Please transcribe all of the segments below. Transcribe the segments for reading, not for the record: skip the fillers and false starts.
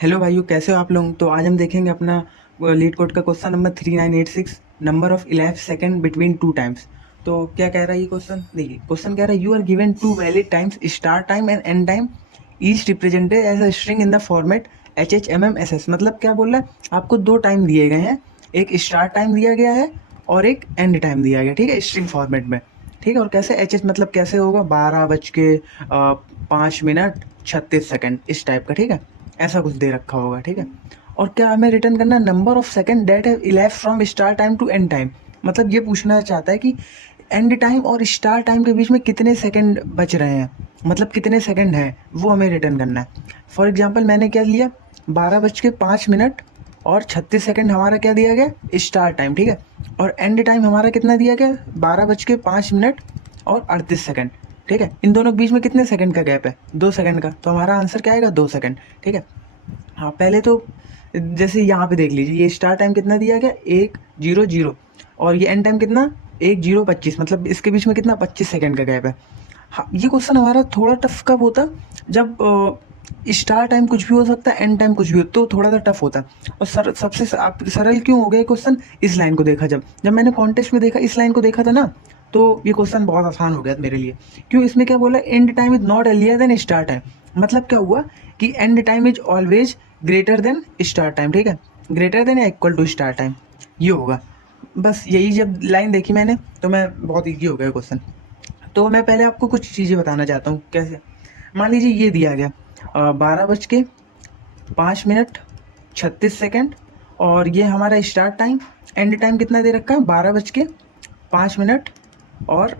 Hello भाइयों, कैसे हो आप लोग। तो आज हम देखेंगे अपना लीड कोड का question number 3986, number of 11 second between two times. तो क्या कह रहा है ये क्वेश्चन, देखिए क्वेश्चन कह रहा है you are given two valid times, start time and end time, each represented as a string in the format H H M M S S. मतलब क्या बोल रहा है, आपको दो टाइम दिए गए हैं, एक स्टार्ट टाइम दिया गया है और एक एंड टाइम दिया गया, ठीक है, स्ट्रिंग फॉर्मेट में। ठीक है, और कैसे एच एच मतलब कैसे होगा, 12:05 इस टाइप का, ठीक है, ऐसा कुछ दे रखा होगा। ठीक है, और क्या हमें रिटर्न करना है, number of second that have elapsed from start time to end time. मतलब ये पूछना चाहता है कि एंड टाइम और स्टार्ट टाइम के बीच में कितने सेकंड बच रहे हैं, मतलब कितने सेकंड हैं, वो हमें रिटर्न करना है। फॉर एग्जांपल मैंने क्या लिया, 12:05 और 36 सेकंड हमारा क्या दिया गया, स्टार्ट टाइम। ठीक है, और एंड टाइम हमारा कितना दिया गया, 12:05 और 38 सेकंड। ठीक है, इन दोनों के बीच में कितने सेकंड का गैप है, 2 सेकंड का। तो हमारा आंसर क्या आएगा, 2 सेकंड। ठीक है, हाँ पहले तो जैसे यहाँ पे देख लीजिए, ये स्टार्ट टाइम कितना दिया गया, 1:00 और ये एंड टाइम कितना, 1:25, मतलब इसके बीच में कितना, 25 सेकंड का गैप है। हाँ, ये क्वेश्चन हमारा थोड़ा टफ कब होता, जब स्टार्ट टाइम कुछ भी हो सकता है, एंड टाइम कुछ भी हो, तो थोड़ा सा टफ होता। और सबसे सरल क्यों हो गया क्वेश्चन, इस लाइन को देखा, जब जब मैंने कॉन्टेस्ट में देखा, इस लाइन को देखा था ना, तो ये क्वेश्चन बहुत आसान हो गया था मेरे लिए। क्यों, इसमें क्या बोला, end time is not earlier than start time. मतलब क्या हुआ कि end time is always greater than start time. ठीक है, ग्रेटर देन या इक्वल टू स्टार्ट टाइम, ये होगा। बस यही जब लाइन देखी मैंने, तो मैं बहुत ईजी हो गया क्वेश्चन। तो मैं पहले आपको कुछ चीज़ें बताना चाहता हूँ कैसे। मान लीजिए ये दिया गया 12:05 और ये हमारा स्टार्ट टाइम, एंड टाइम कितना दे रखा है, 12:05 और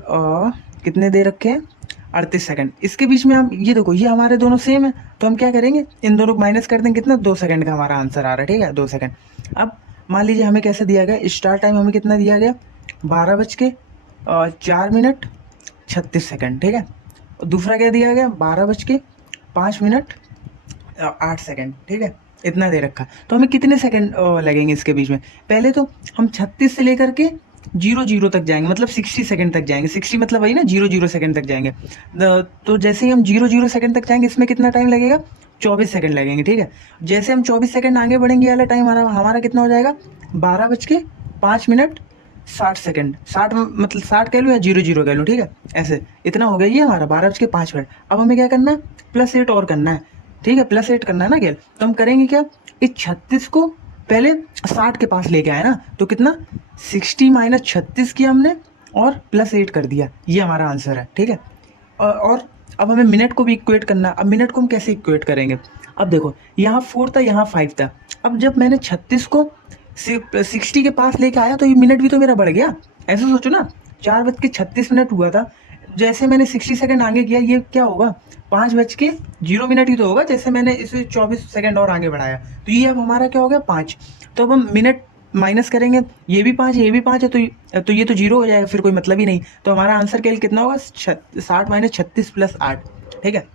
कितने दे रखे हैं, 38 सेकंड। इसके बीच में हम ये देखो, ये हमारे दोनों सेम है, तो हम क्या करेंगे, इन दोनों को माइनस कर देंगे, कितना, 2 सेकंड का हमारा आंसर आ रहा है। ठीक है, 2 सेकंड। अब मान लीजिए हमें कैसे दिया गया, स्टार्ट टाइम हमें कितना दिया गया, 12:04 ठीक है, और दूसरा क्या दिया गया, 12:05 ठीक है, इतना दे रखा। तो हमें कितने सेकंड लगेंगे इसके बीच में, पहले तो हम 36 से लेकर के 00 तक जाएंगे, मतलब 60 सेकंड तक जाएंगे। 60 मतलब वही ना, 00 सेकंड तक जाएंगे। तो जैसे ही हम 00 सेकंड तक जाएंगे, इसमें कितना टाइम लगेगा, 24 सेकंड लगेंगे। ठीक है, जैसे हम 24 सेकंड आगे बढ़ेंगे, वाला टाइम हमारा हमारा कितना हो जाएगा, 12:05 60 मतलब 60 कह लूँ या 00 कह लूँ। ठीक है, ऐसे इतना हो गया ये हमारा 12:05। अब हमें क्या करना है, +8 और करना है। ठीक है, +8 करना है ना गेल, तो हम करेंगे क्या, इस 36 को पहले 60 के पास लेके आए ना, तो कितना, 60 - 36 किया हमने और +8 कर दिया, ये हमारा आंसर है। ठीक है, और अब हमें मिनट को भी इक्वेट करना है। अब मिनट को हम कैसे इक्वेट करेंगे, अब देखो यहाँ 4 था, यहाँ 5 था। अब जब मैंने 36 को 60 के पास लेके आया, तो ये मिनट भी तो मेरा बढ़ गया। ऐसे सोचो ना, 4:36 हुआ था, जैसे मैंने 60 सेकंड आगे किया, ये क्या होगा, 5:0 ही तो होगा, जैसे मैंने इसे 24 सेकंड और आगे बढ़ाया, तो ये अब हमारा क्या हो गया, 5। तो अब हम मिनट माइनस करेंगे, ये भी 5 ये भी 5 है, तो ये तो 0 हो जाएगा, फिर कोई मतलब ही नहीं। तो हमारा आंसर केवल कितना होगा, 60 - 36 + 8। ठीक है,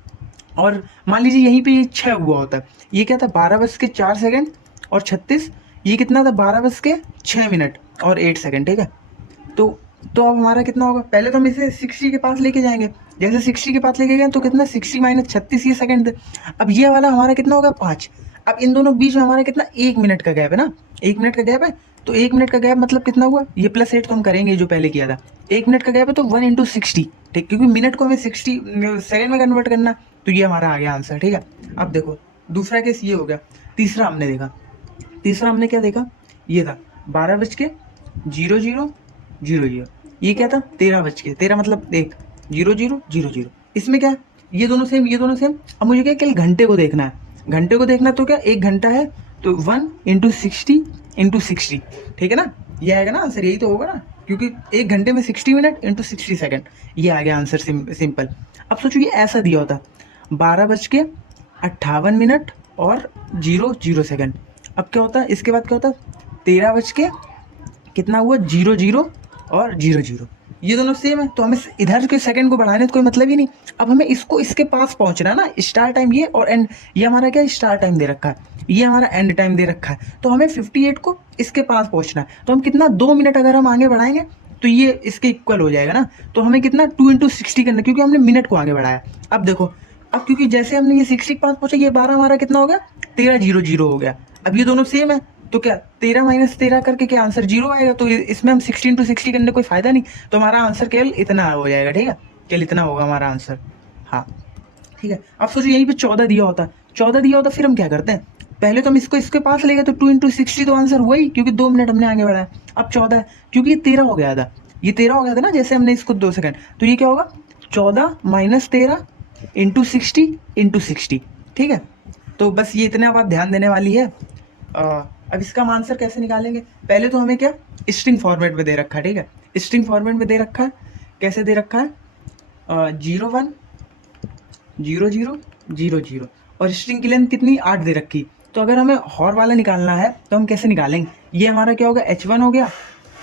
और मान लीजिए यहीं पे ये 6 हुआ होता है, ये क्या था, 12:04 और 36, ये कितना था, 12:06 और 8 सेकंड। ठीक है, तो अब हमारा कितना होगा, पहले तो हम इसे 60 के पास लेके जाएंगे। जैसे 60 के पास लेके गए, तो कितना, 60 - 36 ये सेकंड थे। अब ये वाला हमारा कितना होगा, 5। अब इन दोनों के बीच में हमारा कितना, 1 मिनट का गैप है ना, 1 मिनट का गैप है। तो 1 मिनट का गैप मतलब कितना हुआ, ये +8 तो हम करेंगे जो पहले किया था। 1 मिनट का गैप है, तो 1 × 60। ठीक, क्योंकि मिनट को हमें 60 सेकंड में कन्वर्ट करना, तो ये हमारा आ गया आंसर। ठीक है, अब देखो दूसरा केस ये हो गया। तीसरा हमने देखा, तीसरा हमने क्या देखा, ये था 12:00 ये क्या था, 13 मतलब 1:00 इसमें क्या है, ये दोनों सेम ये दोनों सेम। अब मुझे क्या, केवल घंटे को देखना है, घंटे को देखना, तो क्या 1 घंटा है, तो 1 × 60 × 60। ठीक है ना, ये आएगा ना आंसर, यही तो होगा ना, क्योंकि 1 घंटे में 60 मिनट × 60 सेकंड, ये आ गया आंसर, सिंपल। अब सोचो ये ऐसा दिया होता, 12:58 और 00 सेकंड। अब क्या होता है, इसके बाद क्या होता है, 13 बज के कितना हुआ, 00 और 00, ये दोनों सेम है, तो हमें इधर के सेकंड को बढ़ाने का कोई मतलब ही नहीं। अब हमें इसको इसके पास पहुंचना है ना, स्टार्ट टाइम ये और एंड, ये हमारा क्या, स्टार्ट टाइम दे रखा है, ये हमारा एंड टाइम दे रखा है, तो हमें 58 को इसके पास पहुंचना है। तो हम कितना, 2 मिनट अगर हम आगे बढ़ाएंगे, तो ये इसके इक्वल हो जाएगा ना। तो हमें कितना, 2 × 60 करना, क्योंकि हमने मिनट को आगे बढ़ाया। अब देखो, अब क्योंकि जैसे हमने ये 60 के पास पहुंचा, ये 12 हमारा कितना हो गया, 13 0 0 हो गया। अब ये दोनों सेम है तो क्या 13 माइनस 13 करके क्या आंसर 0 आएगा, तो इसमें हम 16 to 60 करने कोई फायदा नहीं, तो हमारा आंसर केवल इतना हो जाएगा। ठीक है, केवल इतना होगा हमारा आंसर। हाँ ठीक है, अब सोचो यहीं पे 14 दिया होता, 14 दिया होता, फिर हम क्या करते हैं, पहले तो हम इसको इसके पास ले गए तो 2 into 60 तो आंसर वही, क्योंकि 2 मिनट हमने आगे बढ़ाया। अब 14 है, क्योंकि ये 13 हो गया था, ये 13 हो गया था ना, जैसे हमने इसको 2 सेकंड, तो ये क्या होगा 14 माइनस 13 इंटू 60 इंटू 60। ठीक है, तो बस ये इतने बात ध्यान देने वाली है। अब इसका हम आंसर कैसे निकालेंगे, पहले तो हमें क्या स्ट्रिंग फॉर्मेट में दे रखा है। ठीक है, स्ट्रिंग फॉर्मेट में दे रखा है, कैसे दे रखा है 0 1 0 0 0 0, और स्ट्रिंग की लेंथ कितनी 8 दे रखी। तो अगर हमें हॉर वाला निकालना है तो हम कैसे निकालेंगे, ये हमारा क्या होगा h1 हो गया,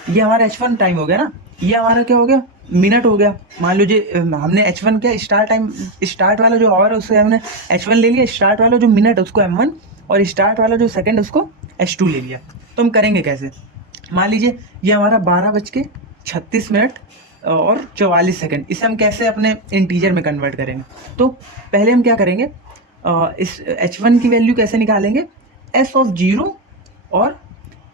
ये हमारा h1 टाइम हो गया ना, ये हमारा क्या हो गया मिनट हो गया। मान लो हमने h1 क्या स्टार्ट टाइम, स्टार्ट वाला जो आवर है उससे हमने h1 ले लिया, स्टार्ट वाला जो मिनट है उसको m1, और स्टार्ट वाला जो सेकंड उसको h2 ले लिया। तो हम करेंगे कैसे, मान लीजिए ये हमारा 12:36 और 44 सेकंड, इसे हम कैसे अपने इंटीजर में कन्वर्ट करेंगे। तो पहले हम क्या करेंगे, इस h1 की वैल्यू कैसे निकालेंगे, s ऑफ 0 और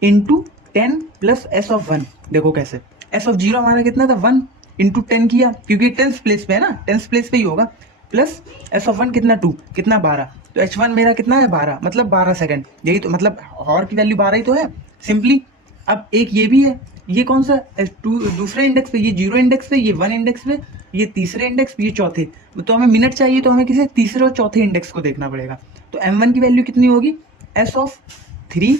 इंटू 10 प्लस s ऑफ 1। देखो कैसे, s ऑफ 0 हमारा कितना था 1 इंटू 10 किया, क्योंकि 10th प्लेस पे है ना, 10th प्लेस पे ही होगा, प्लस s ऑफ 1 कितना 2, कितना 12, तो h1 मेरा कितना है 12, मतलब 12 सेकंड, यही तो मतलब हॉर की वैल्यू 12 ही तो है सिंपली। अब एक ये भी है, ये कौन सा दूसरे इंडेक्स पे, ये 0 इंडेक्स पे, ये 1 इंडेक्स पे, ये तीसरे इंडेक्स पे, ये चौथे, तो हमें मिनट चाहिए तो हमें किसी तीसरे और चौथे इंडेक्स को देखना पड़ेगा। तो m1 की वैल्यू कितनी होगी, s of 3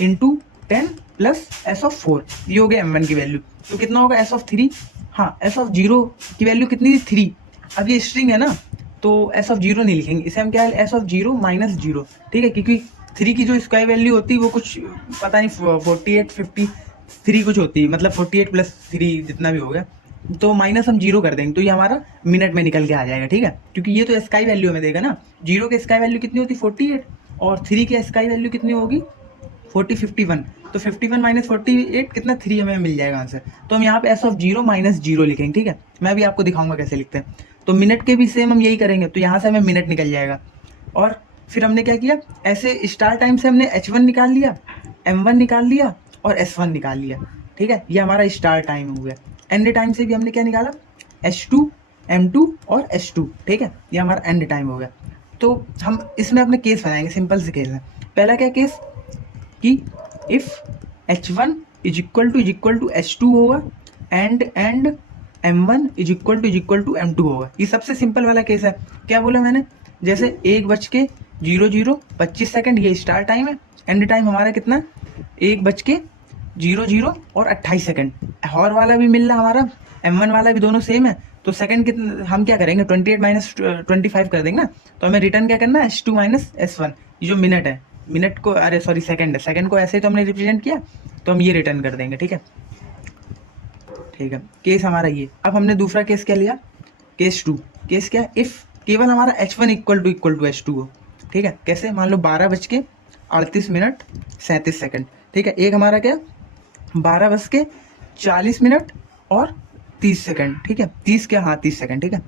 into 10 plus s of 4, ये हो गया m1 की वैल्यू। तो कितना होगा s ऑफ 3, हाँ s ऑफ 0 की वैल्यू कितनी थी 3। अब ये स्ट्रिंग है ना, तो s ऑफ 0 नहीं लिखेंगे, इसे हम क्या है s ऑफ 0 माइनस 0। ठीक है, क्योंकि 3 की जो स्क्वायर वैल्यू होती है वो कुछ पता नहीं 48 53 कुछ होती है, मतलब 48 प्लस 3 जितना भी हो गया, तो माइनस हम 0 कर देंगे, तो ये हमारा मिनट में निकल के आ जाएगा। ठीक है, क्योंकि ये तो स्काई वैल्यू हमें देगा ना, 0 के स्काई वैल्यू कितनी होती 48, और 3 की स्काई वैल्यू कितनी होगी 51, तो 51 माइनस 48 कितना 3 हमें मिल जाएगा आंसर। तो हम यहाँ पे s ऑफ 0 माइनस 0 लिखेंगे। ठीक है, मैं भी आपको दिखाऊंगा कैसे लिखते हैं। तो मिनट के भी सेम हम यही करेंगे, तो यहाँ से हमें मिनट निकल जाएगा। और फिर हमने क्या किया, ऐसे स्टार्ट टाइम से हमने h1 निकाल लिया, m1 निकाल लिया और s1 निकाल लिया। ठीक है, ये हमारा स्टार्ट टाइम हो गया। एंड टाइम से भी हमने क्या निकाला h2 m2 और s2। ठीक है, ये हमारा एंड टाइम हो गया। तो हम इसमें अपने केस बनाएंगे, सिंपल से केस है। पहला क्या केस कि if h1 is equal to h2 होगा and m1 is equal to m2 होगा। ये सबसे सिंपल वाला केस है। क्या बोला मैंने, जैसे 1:00:25 ये स्टार्ट टाइम है, एंड टाइम हमारा कितना 1:00 और 28 सेकंड। हॉर वाला भी मिल रहा हमारा, m1 वाला भी, दोनों सेम है। तो सेकंड कितना हम क्या करेंगे 28 माइनस 25 कर देंगे ना, तो हमें रिटर्न क्या करना है s2 माइनस s1। ये जो मिनट है, मिनट को अरे सॉरी सेकंड है, सेकंड को ऐसे ही तो हमने रिप्रेजेंट किया, तो हम ये रिटर्न कर देंगे। ठीक है, ठीक है, केस हमारा ये। अब हमने दूसरा केस क्या लिया, केस 2। केस क्या है, इफ केवल हमारा h1 इक्वल टू h2 हो। ठीक है, कैसे, मान लो 12:38 ठीक है, एक हमारा क्या 12:40 और 30 सेकंड। ठीक है, 30 क्या, हाँ 30 सेकंड। ठीक है,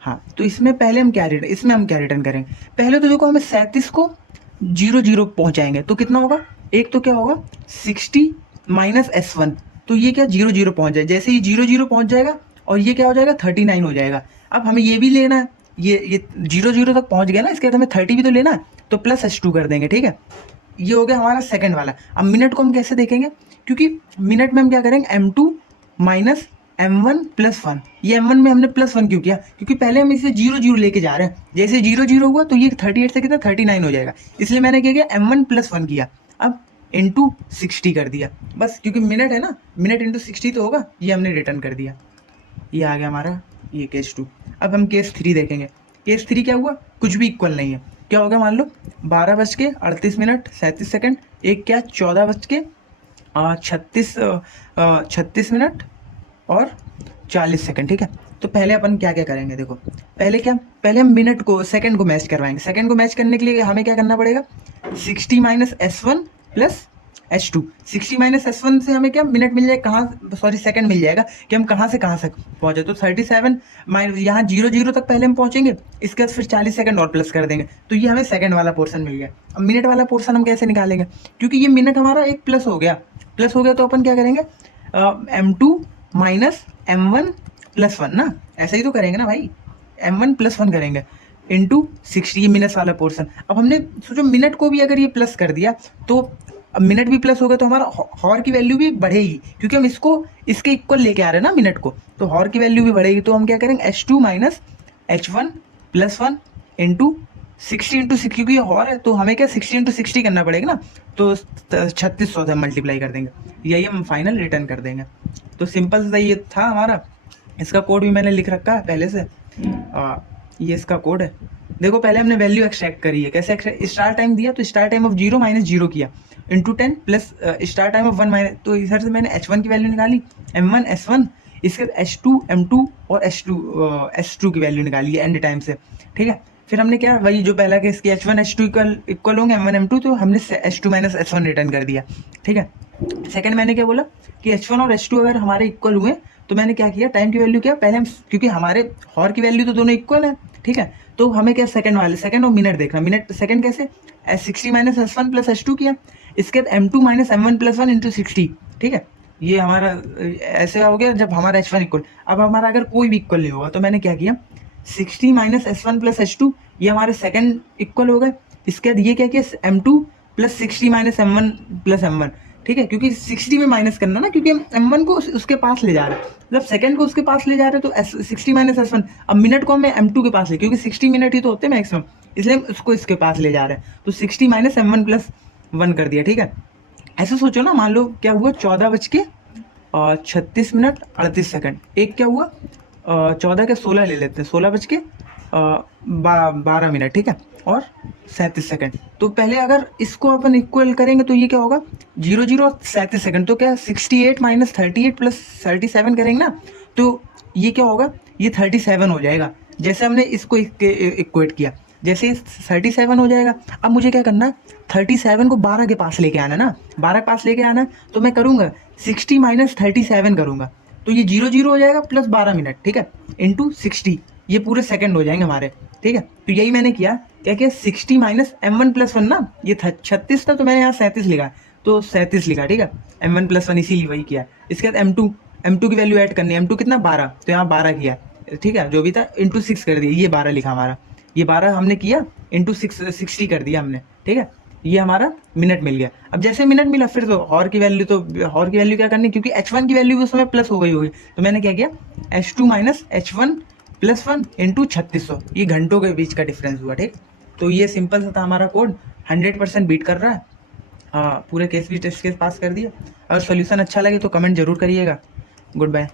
हाँ, तो इसमें पहले हम क्या इसमें हम क्या रिटर्न करेंगे, पहले तो देखो हमें 37 को 0 0 पहुंचाएंगे, तो कितना होगा, एक तो क्या होगा 60 माइनस s1, तो ये क्या 0 0 पहुंच जाए, जैसे ही 0 0 पहुंच जाएगा और ये क्या हो जाएगा 39 हो जाएगा। अब हमें ये भी लेना है, ये 0 0 तक पहुंच गया ना, इसके बाद हमें 30 भी तो लेना है, तो प्लस s2 कर देंगे। ठीक है, ये हो गया हमारा सेकंड वाला। अब मिनट को हम कैसे देखेंगे, क्योंकि मिनट में हम क्या करेंगे m2 माइनस m1 प्लस 1। ये m1 में हमने प्लस 1 क्यों किया, क्योंकि पहले हम इसे 0 0 लेके जा रहे हैं, जैसे 0 0 हुआ तो ये 38 से कितना 39 हो जाएगा, इसलिए मैंने क्या किया m1 प्लस 1 किया, अब इंटू 60 कर दिया बस, क्योंकि मिनट है ना, मिनट इंटू 60 तो होगा, ये हमने रिटर्न कर दिया। ये आ गया हमारा ये केस 2। अब हम केस 3 देखेंगे। केस 3 क्या हुआ, कुछ भी इक्वल नहीं है। क्या होगा, मान लो 12:38 एक क्या 14:36 और 40 सेकंड। ठीक है, तो पहले अपन क्या क्या करेंगे, देखो पहले क्या, पहले हम मिनट को सेकंड को मैच करवाएंगे। सेकंड को मैच करने के लिए हमें क्या करना पड़ेगा 60 minus s1 plus H2 60 minus S1 से हमें क्या मिनट मिल जाएगा, कहाँ सॉरी सेकंड मिल जाएगा कि हम कहाँ से कहाँ तक पहुँचे। तो 37 माइनस यहाँ 0 तक पहले हम पहुँचेंगे, इसके बाद फिर 40 सेकंड और प्लस कर देंगे, तो ये हमें सेकंड वाला पोर्शन मिल गया। अब मिनट वाला पोर्शन हम कैसे निकालेंगे, क्योंकि ये मिनट हमारा एक प्लस हो गया तो अपन क्या करेंगे, M2 माइनस M1 प्लस 1 ना, ऐसा ही तो करेंगे ना भाई, M1 प्लस 1 करेंगे इंटू 60, ये मिनट वाला पोर्शन। अब हमने सोचो मिनट को भी अगर ये प्लस कर दिया तो अब मिनट भी प्लस हो गया तो हमारा हॉर की वैल्यू भी बढ़ेगी, क्योंकि हम इसको इसके इक्वल लेके आ रहे हैं ना मिनट को, तो हॉर की वैल्यू भी बढ़ेगी। तो हम क्या करेंगे H2 minus H1 plus 1 into 60 into 60, क्योंकि ये हॉर है तो हमें क्या 60 इंटू 60 करना पड़ेगा ना, तो 3600 से मल्टीप्लाई कर देंगे, यही हम फाइनल रिटर्न कर देंगे। तो सिंपल सा ये था हमारा, इसका कोड भी मैंने लिख रखा है पहले से, ये इसका कोड है। देखो पहले हमने वैल्यू एक्सट्रैक्ट करी है, कैसे स्टार टाइम दिया तो स्टार टाइम ऑफ 0 माइनस 0 किया into 10 plus star time of 1 minus, तो इधर से मैंने H1 की वैल्यू निकाली, M1 S1, इसके बाद H2 M2 और S2 की वैल्यू निकाली है एंड टाइम से, ठीक है। फिर हमने क्या, वही जो पहला केस किया H1 H2 इक्वल होंगे M1 M2, तो हमने H2 माइनस S1 रिटर्न कर दिया, ठीक है। सेकंड मैंने क्या बोला कि H1 और H2 अगर हमारे इक्वल हुए तो मैंने क्या किया, टाइम की वैल्यू क्या, पहले हम क्योंकि हमारे हॉर की वैल्यू तो दोनों इक्वल है, ठीक है, तो हमें क्या सेकंड और मिनट देखना, मिनट सेकंड कैसे 60 माइनस S1 प्लस H2 किया, इसके बाद M2 minus M1 plus 1 into 60, ठीक है। ये हमारा ऐसे हो गया जब हमारा H1 इक्वल। अब हमारा अगर कोई भी इक्वल नहीं होगा तो मैंने क्या किया 60 माइनस S1 प्लस H2, ये हमारे सेकंड इक्वल हो गए। इसके बाद ये क्या किया M2 plus 60 minus M1 plus M1, ठीक है, क्योंकि 60 में माइनस करना ना, क्योंकि हम M1 को उसके पास ले जा रहे हैं, जब सेकंड को उसके पास ले जा रहे हैं तो 60 माइनस S1, अब मिनट को हमें M2 के पास ले, क्योंकि 60 मिनट ही तो होते हैं मैक्सिमम, इसलिए हम उसको इसके पास ले जा रहे हैं, तो 60 माइनस M1 प्लस 1 कर दिया, ठीक है। ऐसे सोचो ना, मान लो क्या हुआ 14:36 एक क्या हुआ 14 के 16 ले लेते हैं, 16:12, ठीक है, और 37 सेकंड। तो पहले अगर इसको अपन इक्वल करेंगे तो ये क्या होगा 0 और 37 सेकंड, तो क्या 68 माइनस 38 प्लस 37 करेंगे ना, तो ये क्या होगा, ये 37 हो जाएगा, जैसे हमने इसको इक्वेट किया, जैसे 37 हो जाएगा। अब मुझे क्या करना है 37 को 12 के पास लेके आना ना, 12 के पास लेके आना, तो मैं करूँगा 60 माइनस 37 करूँगा, तो ये 0 हो जाएगा प्लस 12 मिनट, ठीक है, इंटू 60, ये पूरे सेकंड हो जाएंगे हमारे, ठीक है। तो यही मैंने किया, क्या किया 60 माइनस M1 प्लस 1 ना, ये था 36 था तो मैंने यहाँ 37 लिखा, तो 37 लिखा, ठीक है, M1 प्लस 1 इसीलिए वही किया। इसके बाद M2 की वैल्यू ऐड करनी है, M2 कितना 12, तो यहाँ 12 किया, ठीक है, जो भी था इंटू 6 कर दिया, ये 12 लिखा हमारा, ये 12 हमने किया इंटू 60 कर दिया हमने, ठीक है, ये हमारा मिनट मिल गया। अब जैसे मिनट मिला फिर तो हॉर की वैल्यू क्या करनी, क्योंकि H1 की वैल्यू उस समय प्लस हो गई होगी, तो मैंने क्या किया H2 minus H1 plus 1 into 3600, ये घंटों के बीच का डिफरेंस हुआ, ठीक। तो ये सिंपल सा था हमारा कोड, 100% बीट कर रहा है, हाँ, पूरे केस भी टेस्ट केस पास कर दिया। अगर सोल्यूशन अच्छा लगे तो कमेंट जरूर करिएगा। Good bye.